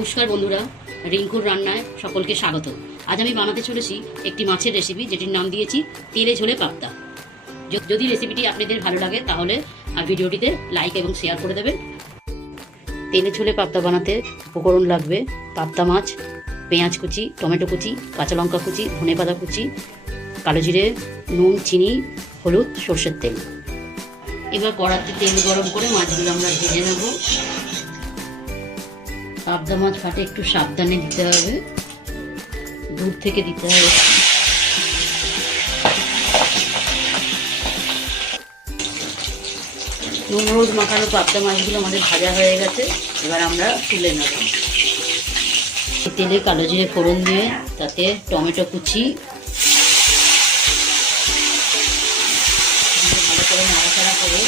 নমস্কার বন্ধুরা, রিঙ্কুর রান্নায় সকলকে স্বাগত। আজ আমি বানাতে চলেছি একটি মাছের রেসিপি, যেটির নাম দিয়েছি তেলে ঝোলে পাবদা। যদি রেসিপিটি আপনাদের ভালো লাগে তাহলে ভিডিওটিতে লাইক এবং শেয়ার করে দেবেন। তেলে ঝোলে পাবদা বানাতে উপকরণ লাগবে পাবদা মাছ, পেঁয়াজ কুচি, টমেটো কুচি, কাঁচা লঙ্কা কুচি, ধনেপাতা কুচি, কালো জিরে, নুন, চিনি, হলুদ, সর্ষের তেল। এবার কড়াতে তেল গরম করে মাছগুলো আমরা ভেজে নেব। পাবদা মাছ ফাটে একটু সাবধানে দিতে হবে, দূর থেকে দিতে হবে। নুন হলুদ মাখানো পাবদা মাছগুলো আমাদের ভাজা হয়ে গেছে, এবার আমরা তুলে নেব। তেলে কালো জিরে ফোড়ন দিয়ে তাতে টমেটো কুচি ভালো করে নাড়াচাড়া করে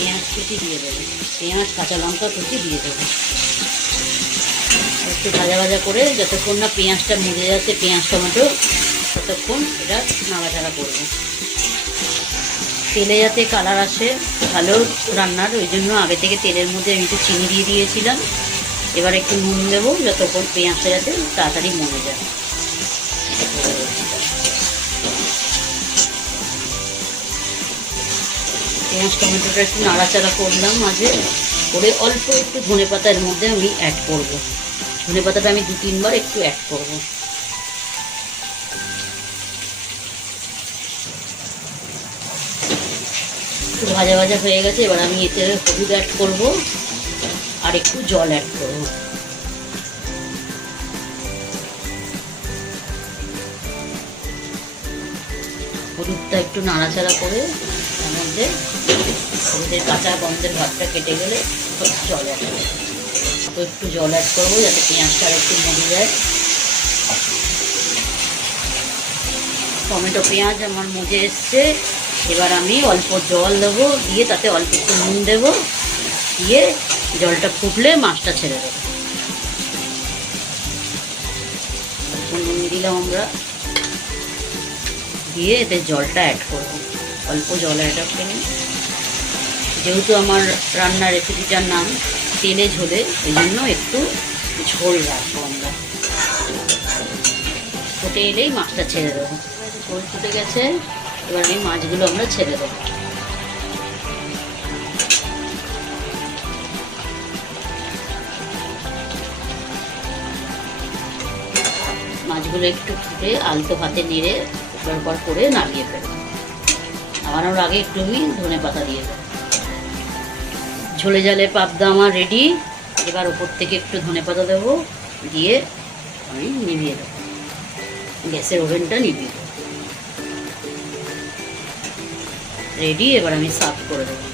পেঁয়াজ কুচি দিয়ে দেবো, পেঁয়াজ কাঁচা লঙ্কা কুচি দিয়ে দেবো। একটু ভাজা ভাজা করে যতক্ষণ না পেঁয়াজটা মজে যাচ্ছে, পেঁয়াজ টমেটো, ততক্ষণ এটা নাড়াচাড়া করবো। তেলে যাতে কালার আসে ভালো রান্নার, ওই জন্য আগে থেকে তেলের মধ্যে আমি একটু চিনি দিয়ে দিয়েছিলাম। এবার একটু নুন দেবো যতক্ষণ পেঁয়াজটা যাতে তাড়াতাড়ি মজে যায়। পেঁয়াজ টমেটোটা একটু নাড়াচাড়া করলাম মাঝে করে, অল্প একটু ধনেপাতা এর মধ্যে আমি অ্যাড করবো। ধনেপাতাটা আমি 2-3 বার একটু অ্যাড করবো। একটু ভাজা ভাজা হয়ে গেছে, এবার আমি এতে হলুদ অ্যাড করবো আর একটু জল অ্যাড করবো। হলুদটা একটু নাড়াচাড়া করে তার মধ্যে হলুদের কাঁচা গন্ধের ভাতটা কেটে গেলে জল অ্যাড করবো। একটু জল অ্যাড করবো যাতে পেঁয়াজটা আর একটু মজে যায়। টমেটো পেঁয়াজ আমার মজে এসছে, এবার আমি অল্প জল দেবো, দিয়ে তাতে অল্প একটু নুন দেবো, দিয়ে জলটা ফুটলে মাছটা ছেড়ে দেবো। নুন দিলাম আমরা, দিয়ে এতে জলটা অ্যাড করবো। অল্প জল অ্যাড করি, যেহেতু আমার রান্নার রেসিপিটার নাম তেলে ঝোলে, এই জন্য একটু ঝোল রাখবো আমরা। ফুটে এলেই মাছটা ছেড়ে দেবো। ঝোল ফুটে গেছে, এবার এই মাছগুলো আমরা ছেড়ে দেবো। মাছগুলো একটু ফুটে আলতো হাতে নেড়ে পর করে নামিয়ে ফেলবো। নামানোর আগে একটু আমি ধনেপাতা দিয়ে দেবো। ঝোলে ঝালে পাবদা আমার রেডি। এবার ওপর থেকে একটু ধনেপাতা দেবো, দিয়ে আমি নিভিয়ে দেবো, গ্যাসের ওভেনটা নিভিয়ে দেবো। রেডি, এবার আমি সার্ভ করে দেবো।